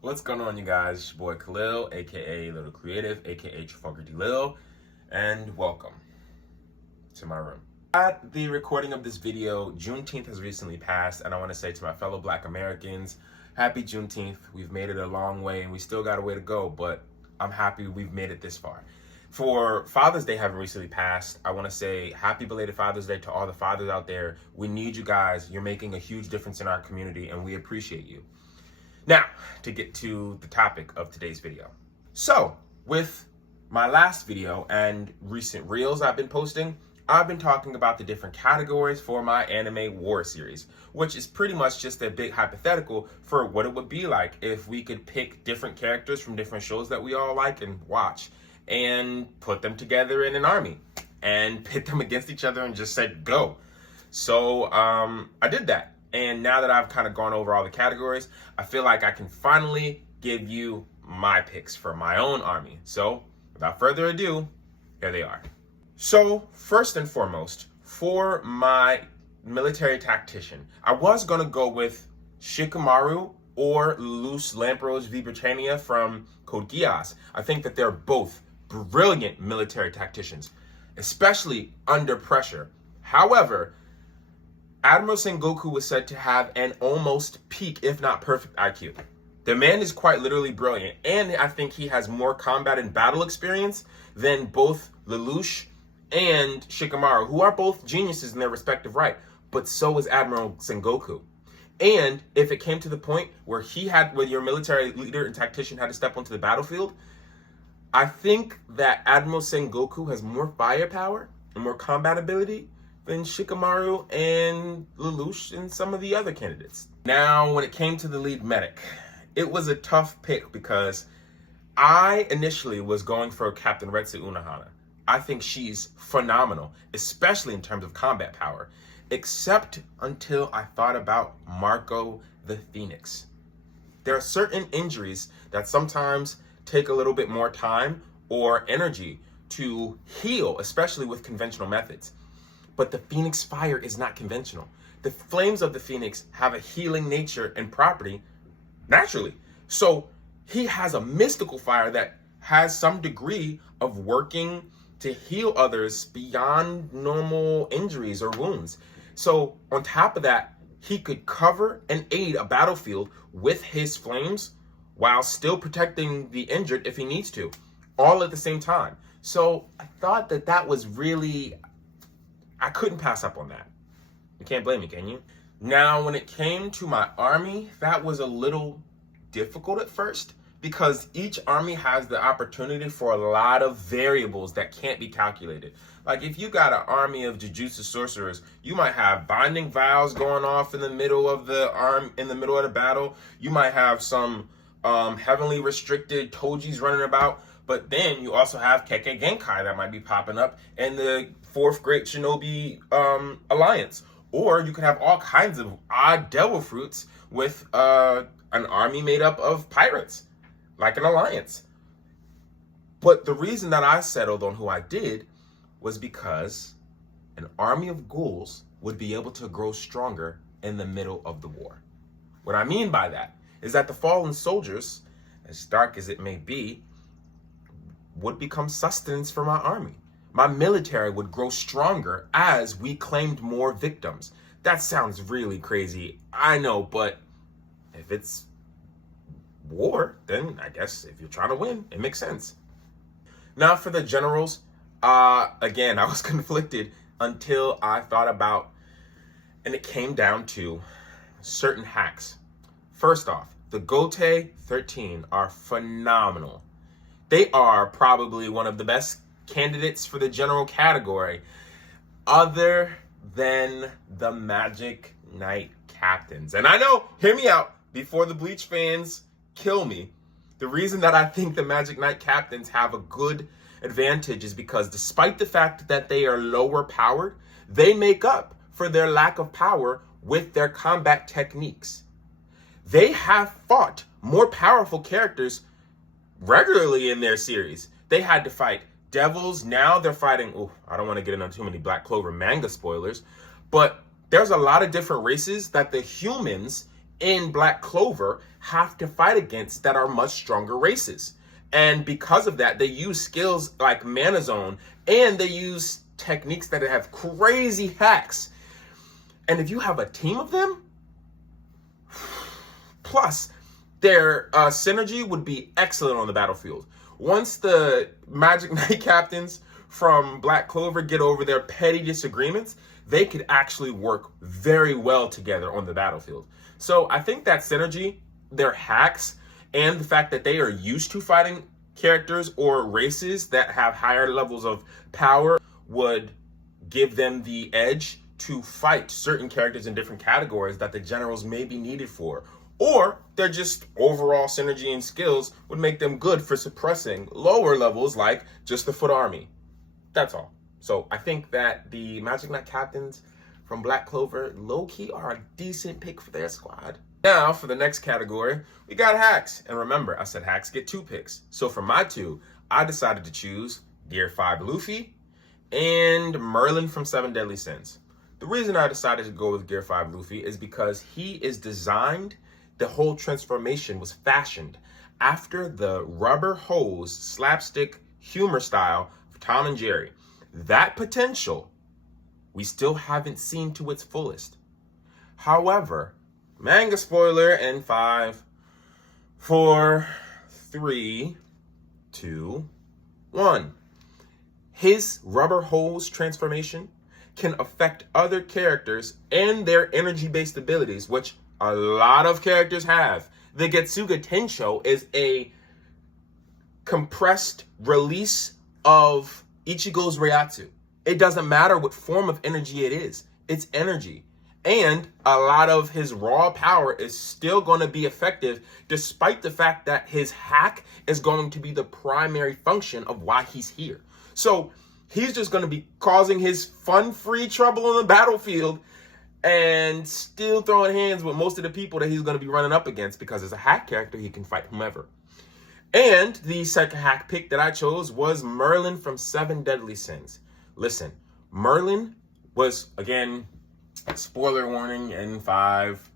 What's going on, you guys? It's your boy Khalil, aka Little Creative, aka Trafalgar D. Lil, and welcome to my room. At the recording of this video, Juneteenth has recently passed, and I want to say to my fellow Black Americans, happy Juneteenth. We've made it a long way, and we still got a way to go, but I'm happy we've made it this far. For Father's Day having recently passed, I want to say happy belated Father's Day to all the fathers out there. We need you guys. You're making a huge difference in our community, and we appreciate you. Now, to get to the topic of today's video. So, with my last video and recent reels I've been posting, I've been talking about the different categories for my anime war series, which is pretty much just a big hypothetical for what it would be like if we could pick different characters from different shows that we all like and watch and put them together in an army and pit them against each other and just said go. So I did that. And now that I've kind of gone over all the categories, I feel like I can finally give you my picks for my own army. So without further ado, here they are. So first and foremost, for my military tactician, I was going to go with Shikamaru or Lelouch Lamprose v Britannia from Code Geass. I think that they're both brilliant military tacticians, especially under pressure. However, Admiral Sengoku was said to have an almost peak, if not perfect, IQ. The man is quite literally brilliant, and I think he has more combat and battle experience than both Lelouch and Shikamaru, who are both geniuses in their respective right, but so is Admiral Sengoku. And if it came to the point where your military leader and tactician had to step onto the battlefield, I think that Admiral Sengoku has more firepower and more combat ability than Shikamaru and Lelouch and some of the other candidates. Now, when it came to the lead medic, it was a tough pick because I initially was going for Captain Retsu Unohana. I think she's phenomenal, especially in terms of combat power, except until I thought about Marco the Phoenix. There are certain injuries that sometimes take a little bit more time or energy to heal, especially with conventional methods. But the Phoenix fire is not conventional. The flames of the Phoenix have a healing nature and property naturally. So he has a mystical fire that has some degree of working to heal others beyond normal injuries or wounds. So on top of that, he could cover and aid a battlefield with his flames while still protecting the injured if he needs to, all at the same time. So I thought that that was really, I couldn't pass up on that. You can't blame me, can you? Now, when it came to my army, that was a little difficult at first because each army has the opportunity for a lot of variables that can't be calculated. Like if you got an army of Jujutsu sorcerers, you might have binding vows going off in the middle of the battle. You might have some heavily restricted Tojis running about. But then you also have Kekkei Genkai that might be popping up in the Fourth Great Shinobi Alliance. Or you could have all kinds of odd devil fruits with an army made up of pirates, like an alliance. But the reason that I settled on who I did was because an army of ghouls would be able to grow stronger in the middle of the war. What I mean by that is that the fallen soldiers, as dark as it may be, would become sustenance for my army. My military would grow stronger as we claimed more victims. That sounds really crazy, I know, but if it's war, then I guess if you're trying to win, it makes sense. Now for the generals, again, I was conflicted until I thought about, and it came down to certain hacks. First off, the Gote 13 are phenomenal. They are probably one of the best candidates for the general category, other than the Magic Knight captains. And I know, hear me out, before the Bleach fans kill me, the reason that I think the Magic Knight captains have a good advantage is because despite the fact that they are lower powered, they make up for their lack of power with their combat techniques. They have fought more powerful characters regularly in their series. They had to fight devils. Now they're fighting, I don't want to get into too many Black Clover manga spoilers, but there's a lot of different races that the humans in Black Clover have to fight against that are much stronger races. And because of that, they use skills like Mana Zone, and they use techniques that have crazy hacks. And if you have a team of them, plus their synergy would be excellent on the battlefield. Once the Magic Knight captains from Black Clover get over their petty disagreements, they could actually work very well together on the battlefield. So I think that synergy, their hacks, and the fact that they are used to fighting characters or races that have higher levels of power would give them the edge to fight certain characters in different categories that the generals may be needed for. Or their just overall synergy and skills would make them good for suppressing lower levels like just the foot army. That's all. So I think that the Magic Knight captains from Black Clover low-key are a decent pick for their squad. Now for the next category, we got hacks. And remember, I said hacks get 2 picks. So for my 2, I decided to choose Gear 5 Luffy and Merlin from 7 Deadly Sins. The reason I decided to go with Gear 5 Luffy is because he is designed, the whole transformation was fashioned after the rubber hose slapstick humor style of Tom and Jerry. That potential we still haven't seen to its fullest. However, manga spoiler in 5, 4, 3, 2, 1. His rubber hose transformation can affect other characters and their energy-based abilities, which a lot of characters have. The Getsuga Tensho is a compressed release of Ichigo's Reiatsu. It doesn't matter what form of energy it is. It's energy. And a lot of his raw power is still going to be effective despite the fact that his hack is going to be the primary function of why he's here. So he's just going to be causing his fun-free trouble on the battlefield and still throwing hands with most of the people that he's going to be running up against, because as a hack character, he can fight whomever. And the second hack pick that I chose was Merlin from 7 Deadly Sins. Listen, Merlin was, again, spoiler warning in 5,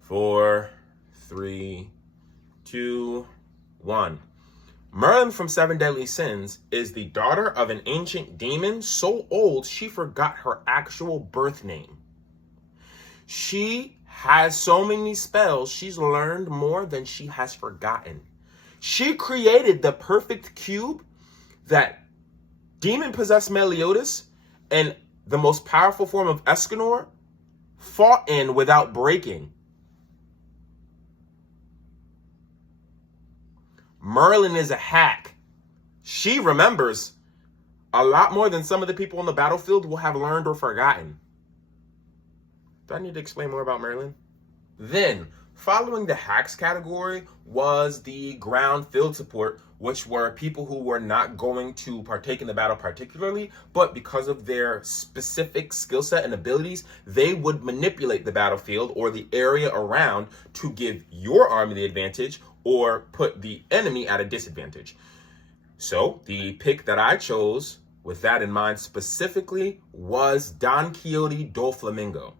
4, 3, 2, 1. Merlin from 7 Deadly Sins is the daughter of an ancient demon so old she forgot her actual birth name. She has so many spells, she's learned more than she has forgotten. She created the perfect cube that demon-possessed Meliodas and the most powerful form of Escanor fought in without breaking. Merlin is a hack. She remembers a lot more than some of the people on the battlefield will have learned or forgotten. Do I need to explain more about Merlin? Then, following the hacks category was the ground field support, which were people who were not going to partake in the battle particularly, but because of their specific skill set and abilities, they would manipulate the battlefield or the area around to give your army the advantage or put the enemy at a disadvantage. So the pick that I chose with that in mind specifically was Don Quixote Doflamingo.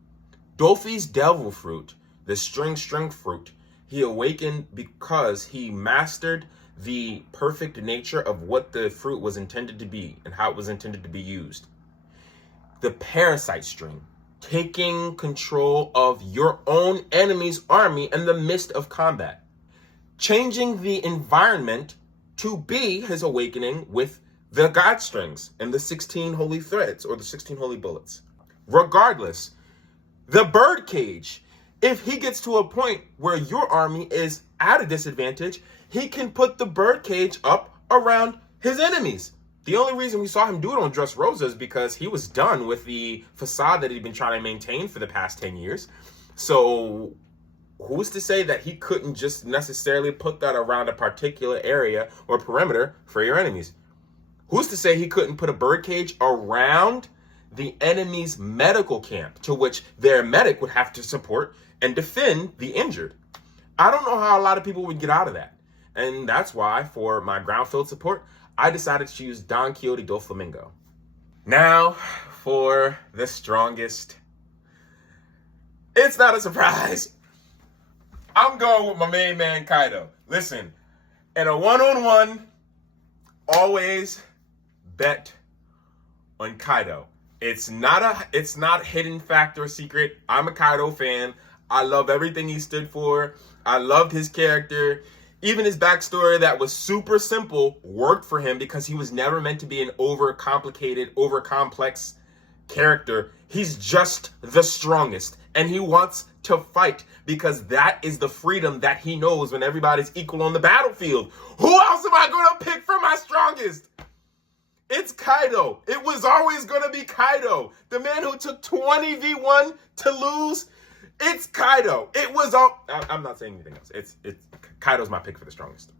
Dolphy's Devil Fruit, the string fruit, he awakened because he mastered the perfect nature of what the fruit was intended to be and how it was intended to be used. The Parasite String, taking control of your own enemy's army in the midst of combat. Changing the environment to be his awakening with the God Strings and the 16 Holy Threads or the 16 Holy Bullets. Regardless, the Birdcage, if he gets to a point where your army is at a disadvantage, he can put the Birdcage up around his enemies. The only reason we saw him do it on Dressrosa is because he was done with the facade that he'd been trying to maintain for the past 10 years. So who's to say that he couldn't just necessarily put that around a particular area or perimeter for your enemies? Who's to say he couldn't put a Birdcage around the enemy's medical camp, to which their medic would have to support and defend the injured? I don't know how a lot of people would get out of that. And that's why, for my ground field support, I decided to use Don Quixote Doflamingo. Now, for the strongest. It's not a surprise. I'm going with my main man, Kaido. Listen, in a one-on-one, always bet on Kaido. It's not hidden fact or secret. I'm a Kaido fan. I love everything he stood for. I loved his character. Even his backstory that was super simple worked for him because he was never meant to be an overcomplicated, overcomplex character. He's just the strongest, and he wants to fight because that is the freedom that he knows when everybody's equal on the battlefield. Who else am I going to pick for my strongest? It's Kaido. It was always going to be Kaido. The man who took 20v1 to lose. It's Kaido. It was all. I'm not saying anything else. It's Kaido's my pick for the strongest.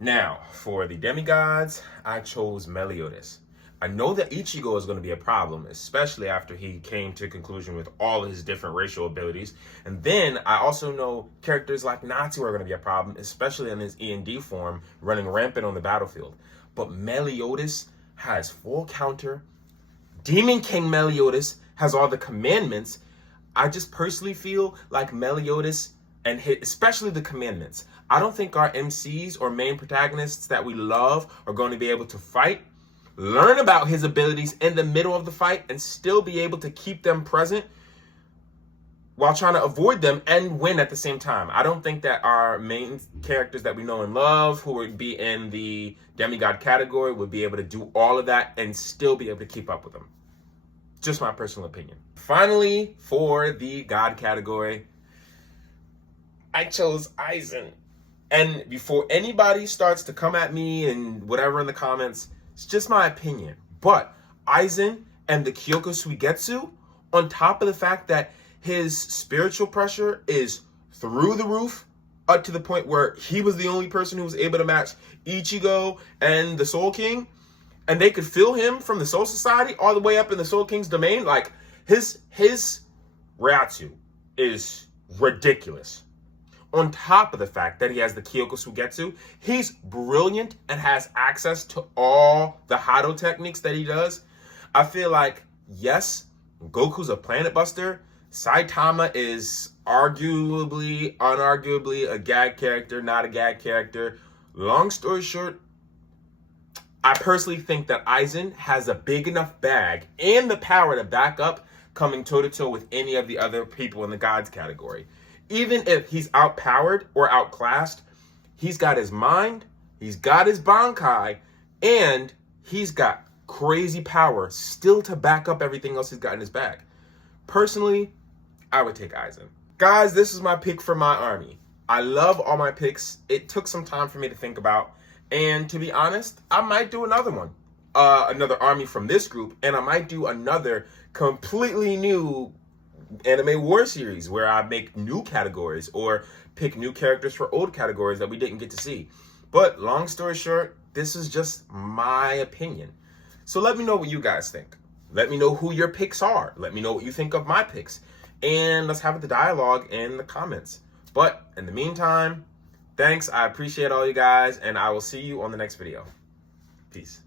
Now, for the demigods, I chose Meliodas. I know that Ichigo is going to be a problem, especially after he came to a conclusion with all of his different racial abilities. And then I also know characters like Natsu are going to be a problem, especially in his E&D form, running rampant on the battlefield. But Meliodas has full counter. Demon King Meliodas has all the commandments. I just personally feel like Meliodas, and especially the commandments, I don't think our MCs or main protagonists that we love are going to be able to fight, learn about his abilities in the middle of the fight, and still be able to keep them present while trying to avoid them and win at the same time. I don't think that our main characters that we know and love, who would be in the demigod category, would be able to do all of that and still be able to keep up with them. Just my personal opinion. Finally, for the God category, I chose Aizen. And before anybody starts to come at me and whatever in the comments, it's just my opinion. But Aizen and the Kyoku Suigetsu, on top of the fact that his spiritual pressure is through the roof, up to the point where he was the only person who was able to match Ichigo and the Soul King, and they could feel him from the Soul Society all the way up in the Soul King's domain. Like, his Reiatsu is ridiculous. On top of the fact that he has the Kyoku Suigetsu, he's brilliant and has access to all the Hado techniques that he does. I feel like, yes, Goku's a planet buster. Saitama is unarguably a gag character, not a gag character. Long story short, I personally think that Aizen has a big enough bag and the power to back up coming toe-to-toe with any of the other people in the gods category. Even if he's outpowered or outclassed, he's got his mind, he's got his Bankai, and he's got crazy power still to back up everything else he's got in his bag. Personally, I would take Aizen. Guys, this is my pick for my army. I love all my picks. It took some time for me to think about. And to be honest, I might do another one. Another army from this group. And I might do another completely new anime war series where I make new categories or pick new characters for old categories that we didn't get to see. But long story short, this is just my opinion. So let me know what you guys think. Let me know who your picks are. Let me know what you think of my picks. And let's have the dialogue in the comments. But in the meantime, thanks. I appreciate all you guys, and I will see you on the next video. Peace.